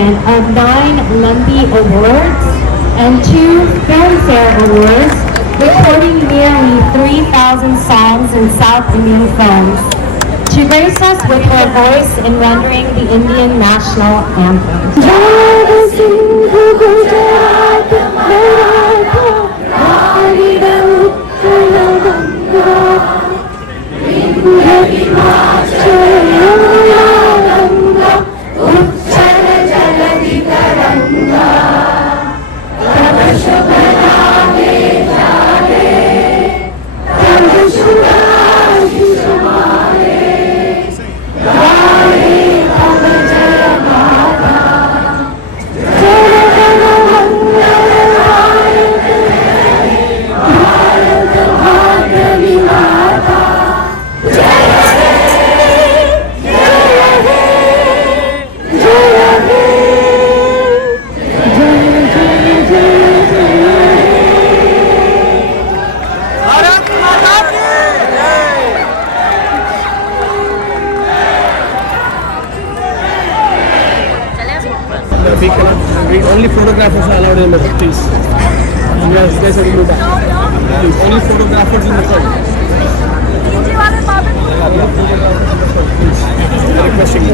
recipient of 9 Lumbee Awards and 2 Filmfare Awards, recording nearly 3,000 songs in South Indian films. She graced us with her voice in rendering the Indian national anthem. Only photographers are allowed in the please. You guys have to move back. Please, only photographers in the front. Requesting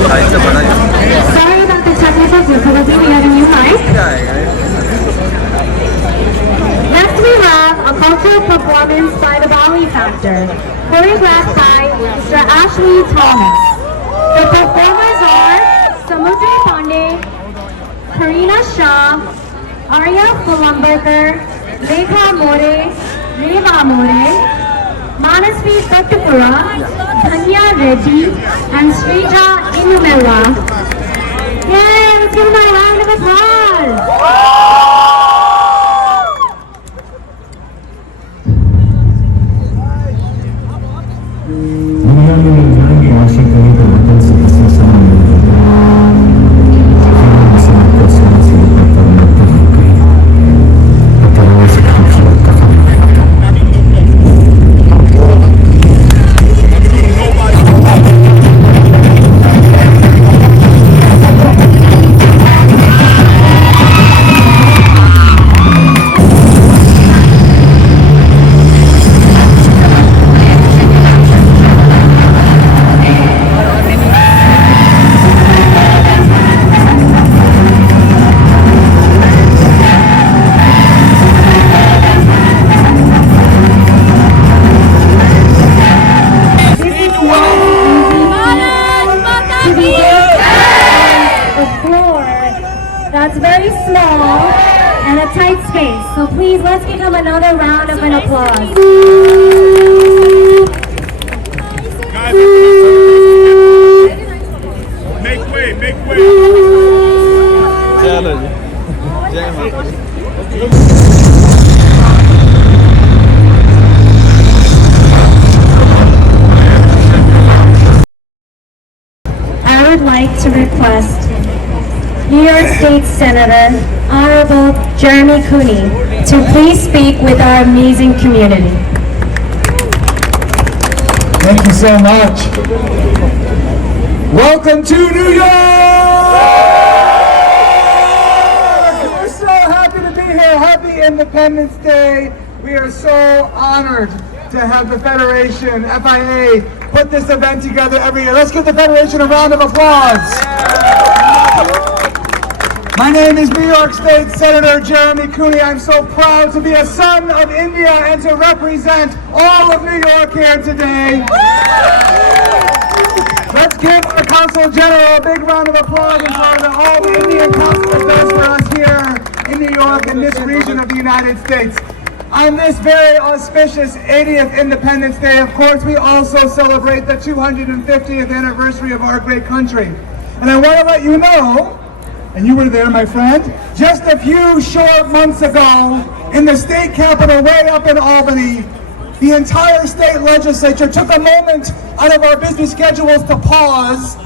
Sorry about the technical difficulty. We have a new mic. Next we have a cultural performance by the Bali Factor, choreographed by Mr. Ashley Thomas. The performers are Samudri Pandey, Karina Shah, Arya Fulambarkar, Rekha More, Reva More, Manasvi Kattupura, Dhanya Reddy, and Srija Inumella. Yay! Let's give them a round of applause! That's very small and a tight space. So please, let's give them another round of an applause. Make way, make way. चलो जी जय माता दी I would like to request New York State Senator Honorable Jeremy Cooney to please speak with our amazing community. Thank you so much. Welcome to New York! We're so happy to be here. Happy Independence Day. We are so honored to have the Federation, FIA, put this event together every year. Let's give the Federation a round of applause. My name is New York State Senator Jeremy Cooney. I'm so proud to be a son of India and to represent all of New York here today. Let's give our Consul General a big round of applause in front of all the Indian consulate does for us here in New York and this region of the United States. On this very auspicious 80th Independence Day, of course, we also celebrate the 250th anniversary of our great country. And I want to let you know, and you were there, my friend, just a few short months ago in the state capitol way up in Albany, the entire state legislature took a moment out of our busy schedules to pause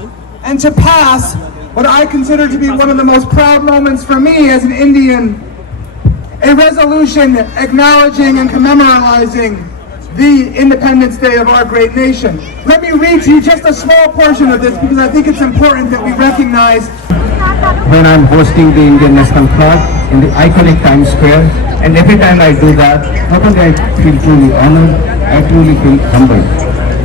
and to pass what I consider to be one of the most proud moments for me as an Indian, a resolution acknowledging and commemorizing the Independence Day of our great nation. Let me read to you just a small portion of this because I think it's important that we recognize when I'm hosting the Indian National Flag in the iconic Times Square, and every time I do that, not only I feel truly honored, I truly feel humbled.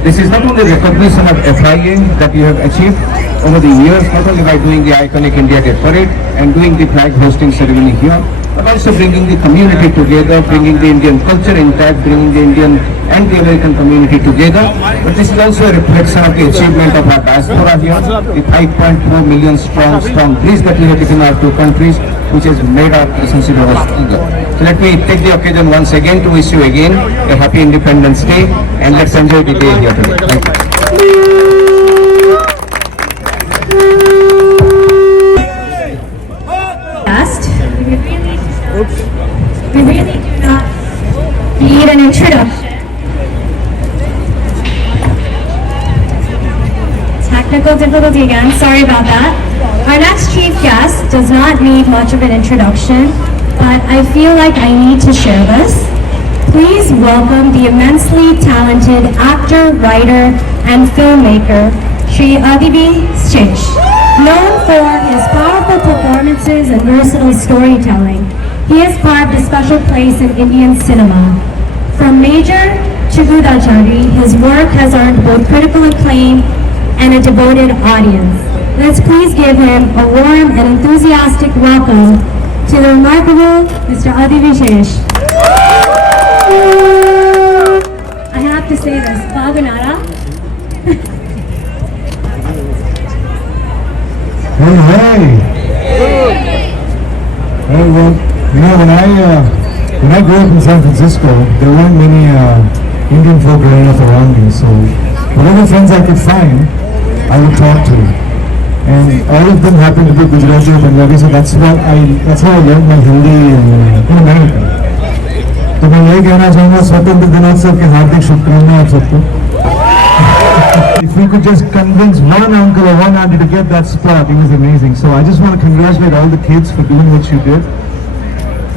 This is not only recognition of FIA that you have achieved over the years, not only by doing the iconic India Day Parade and doing the flag hosting ceremony here, but also bringing the community together, bringing the Indian culture intact, bringing the Indian and the American community together. But this is also a reflection of the achievement of our diaspora here, the 5.4 million strong bridge that we have taken our two countries, which has made our relationship stronger. So let me take the occasion once again to wish you again a happy Independence Day, and let's enjoy the day here today. Thank you. We really do not need an introduction. Technical difficulty again, sorry about that. Our next chief guest does not need much of an introduction, but I feel like I need to share this. Please welcome the immensely talented actor, writer, and filmmaker, Shri Adivi Shesh. Known for his powerful performances and versatile storytelling, he has carved a special place in Indian cinema. From Major to Gudachari, his work has earned both critical acclaim and a devoted audience. Let's please give him a warm and enthusiastic welcome to the remarkable Mr. Adivi Shesh. I have to say this, Bagunara. Hey! Well, you know, when I grew up in San Francisco, there weren't many Indian folk growing up around me, so whatever friends I could find, I would talk to. And all of them happened to be Gujarati or Punjabi, so that's how I learned my Hindi in America. तो मैं यही कहना चाहूँगा स्वतंत्र दिनोत्सव के हार्दिक शुभकामनाएं आप सबको. If we could just convince one uncle or one auntie to get that spot, it was amazing. So I just want to congratulate all the kids for doing what you did.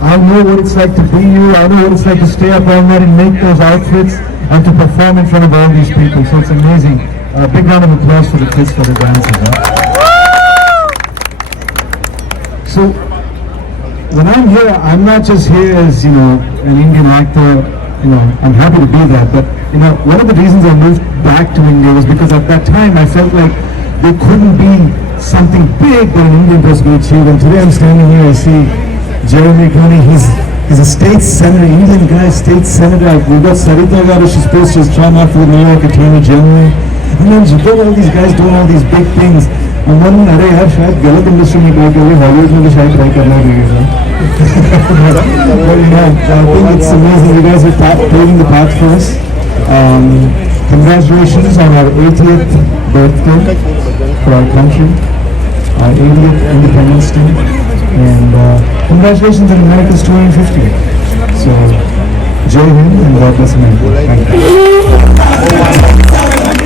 I know what it's like to be you. I know what it's like to stay up all night and make those outfits and to perform in front of all these people. So it's amazing. A big round of applause for the kids for the dances. So when I'm here, I'm not just here as, an Indian actor. I'm happy to be that. But, one of the reasons I moved back to India was because at that time I felt like there couldn't be something big that an Indian person could achieve. And today I'm standing here, I see Jeremy Cooney. He's a state senator, Indian guy, state senator. We've got Sarita Garu, she's supposed to try out for the New York Attorney General. And then you got all these guys doing all these big things. I'm wondering, अरे यार शायद गलत industry में try कर रहे Hollywood में भी शायद ट्राई करना चाहिए. But I think it's amazing. You guys are paving the path for us. Congratulations on our 80th birthday for our country, our 80th Independence Day, and congratulations on America's 250th. So, Jai Hind and God bless America. Thank you.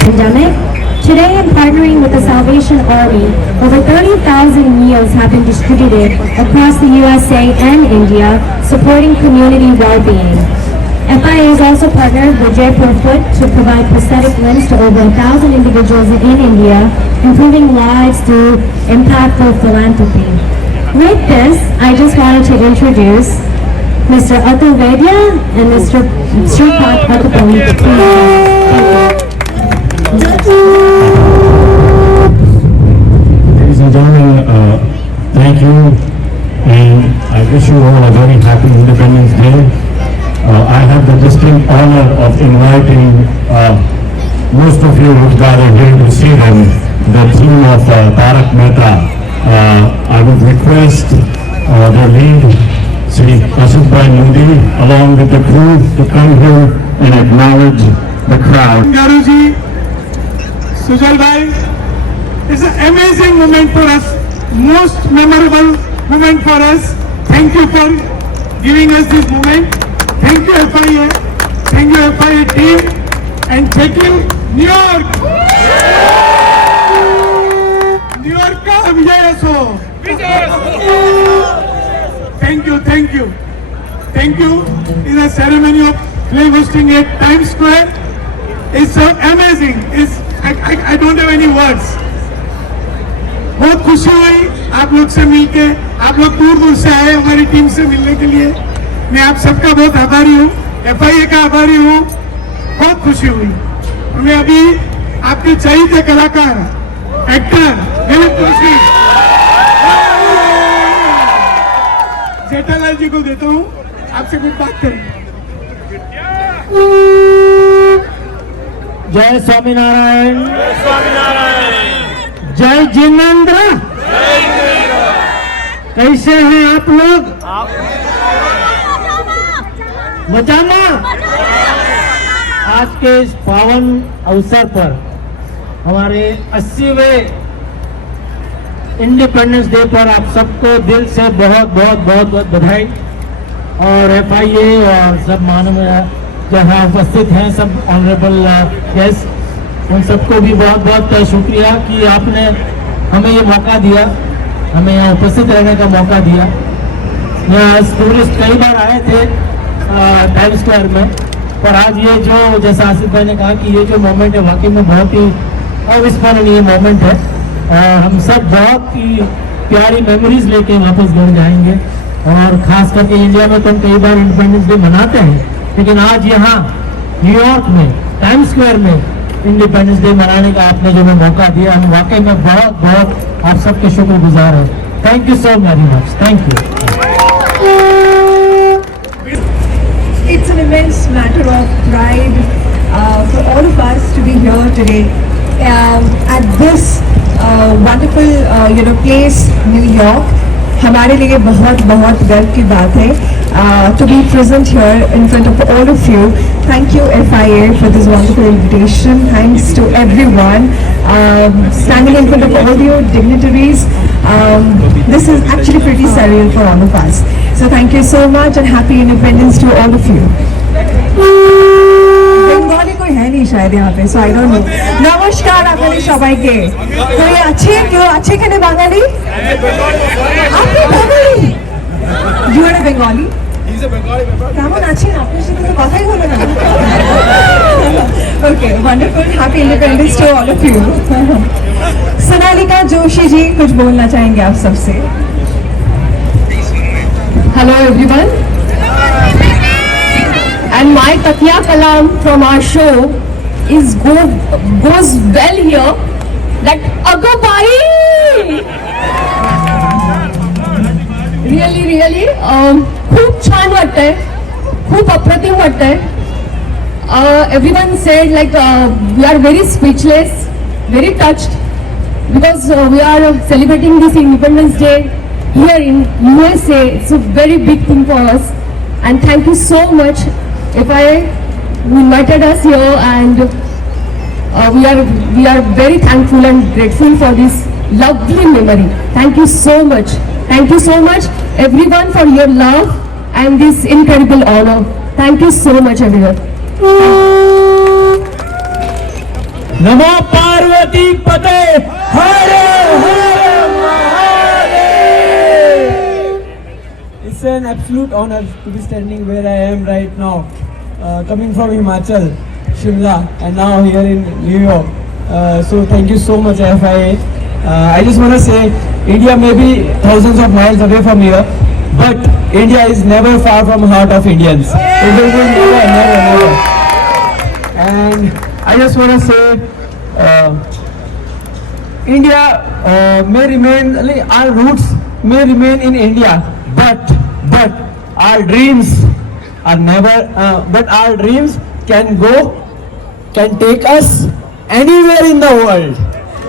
Pandemic. Today, in partnering with the Salvation Army, over 30,000 meals have been distributed across the USA and India, supporting community well-being. FIA has also partnered with Jaipur Foot to provide prosthetic limbs to over 1,000 individuals in India, improving lives through impactful philanthropy. With this, I just wanted to introduce Mr. Atul Vedya and Mr. Sripat Athapalli. Ladies and gentlemen, thank you, and I wish you all a very happy Independence Day. I have the distinct honor of inviting most of you who've gathered here to see them, the team of Tarak Mehta. I would request the lead, Sri Kasubhai Modi, along with the crew, to come here and acknowledge the crowd. Garuji, Sujal Bhai, it's an amazing moment for us, most memorable moment for us. Thank you for giving us this moment. Thank you FIA, thank you FIA team, and thank you New York. New York ka Vijay Aso. Thank you, thank you. Thank you in a ceremony of flag hosting at Times Square. It's so amazing. I don't have any words. बहुत खुशी हुई आप लोग से मिलके, आप लोग दूर दूर से आए हमारी टीम से मिलने के लिए। मैं आप सबका बहुत आभारी हूँ, FIA का आभारी हूँ, बहुत खुशी हुई। मैं अभी आपके चहेते कलाकार, एक्टर दिलीप जोशी, जेठालाल जी को देता हूँ, आपसे कुछ बात करेंगे। जय स्वामीनारायण, जय जिनेंद्र। कैसे हैं आप लोग? मजामा। आज के इस पावन अवसर पर हमारे 80वें इंडिपेंडेंस डे पर आप सबको दिल से बहुत बहुत बहुत बहुत बधाई। और FIA और सब माननीय जहाँ उपस्थित हैं, सब ऑनरेबल गेस्ट, उन सबको भी बहुत बहुत शुक्रिया कि आपने हमें ये मौका दिया, हमें यहाँ उपस्थित रहने का मौका दिया। यहाँ टूरिस्ट कई बार आए थे टाइम्स स्क्वायर में, पर आज ये जो, जैसा आसिफ भाई ने कहा कि ये जो मोमेंट है वाकई में बहुत ही अविस्मरणीय मोमेंट है, और हम सब बहुत ही प्यारी मेमोरीज लेके वापस घर जाएंगे। और खास करके इंडिया में तो हम कई बार इंडिपेंडेंस डे मनाते हैं, लेकिन आज यहाँ न्यूयॉर्क में टाइम्स स्क्वायर में इंडिपेंडेंस डे मनाने का आपने जो हमें मौका दिया, हम वाकई में बहुत बहुत आप सबके शुक्रगुजार हैं। Thank you so very much, thank you. It's an immense matter of pride for all of us to be here today at this wonderful place, New York. हमारे लिए बहुत बहुत गर्व की बात है to be present here in front of all of you. Thank you FIA for this wonderful invitation. Thanks to everyone standing in front of all your dignitaries. This is actually pretty surreal for all of us. So thank you so much and happy independence to all of you. Bengali कोई है नहीं शायद यहाँ पे, so I don't know. नमस्कार आपने सबाई के। कोई अच्छे क्यों अच्छे कहने बांगाली? आपने Bangali? You are a Bengali? He's a Bengali member. কেমন আছেন? আপনার সাথে তো কথাই হলো না। Okay, wonderful. Happy Independence to all of you. Sonalika Joshi ji कुछ बोलना चाहेंगे आप सबसे? Hello everyone. And my Tatya Kalam from our show goes well here. That Agabai. Really खूप छान वाटतंय, खूप अप्रतिम वाटतंय. Everyone said like we are very speechless, very touched because we are celebrating this Independence Day here in USA. It's a very big thing for us, and thank you so much FIA who invited us here, and we are very thankful and grateful for this lovely memory. Thank you so much. Thank you so much, everyone, for your love and this incredible honor. Thank you so much, everyone. नमो पार्वती पते हर हर Mahadev. It's an absolute honor to be standing where I am right now, coming from Himachal, Shimla, and now here in New York. So thank you so much, FIA. I just want to say, India may be thousands of miles away from here, but India is never far from the heart of Indians. It will be never, never, never. And I just want to say, India may remain, our roots may remain in India, but our dreams are never, but our dreams can take us anywhere in the world.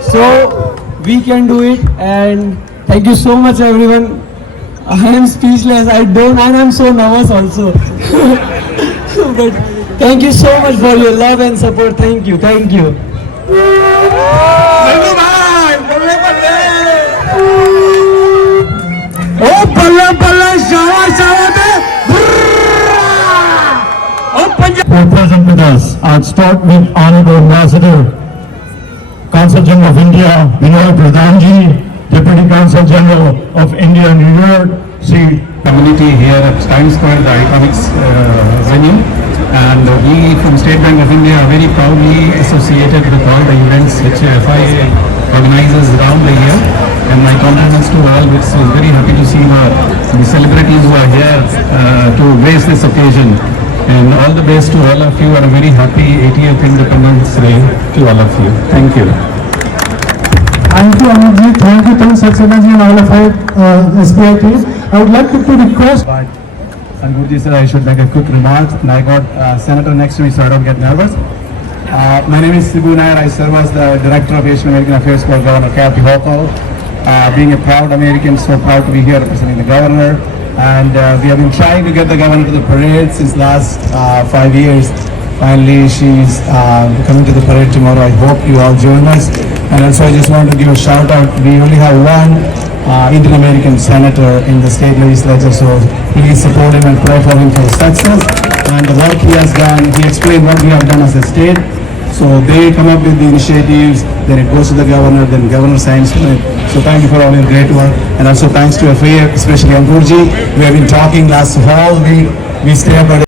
So we can do it, and thank you so much, everyone. I am speechless. And I'm so nervous also. But thank you so much for your love and support. Thank you. Oh, balla balla, shawa shawa de. Oh, Punjab. Who are present with us. I'll start with Honorable Ambassador, Consul General of India, Vinod Pradhanji, Deputy Consul General of India, New York, Sri Community here at Times Square, the iconic venue, and we from State Bank of India are very proudly associated with all the events which FIA organizes around the year. And my compliments to all, which is very happy to see the celebrities who are here to grace this occasion. And all the best to all of you, and a very happy 80th Independence Day to all of you. Thank you. Thank you, Anuj. Thank you, Saxena ji, and all of our SBI team. I would like to request. And Gurji sir, I should make a quick remark. And I got Senator next to me, so I don't get nervous. My name is Sibu Nair. I serve as the Director of Asian American Affairs for Governor Kathy Hochul. Being a proud American, so proud to be here representing the governor. And we have been trying to get the governor to the parade since last 5 years. Finally, she's coming to the parade tomorrow. I hope you all join us. And also, I just want to give a shout out. We only have one Indian American senator in the state legislature, so please support him and pray for him for his success. And the work he has done, he explained what we have done as a state. So they come up with the initiatives, then it goes to the governor, then governor signs for it. So thank you for all your great work. And also thanks to FIA, especially Ankurji. We have been talking last whole week. We stay up at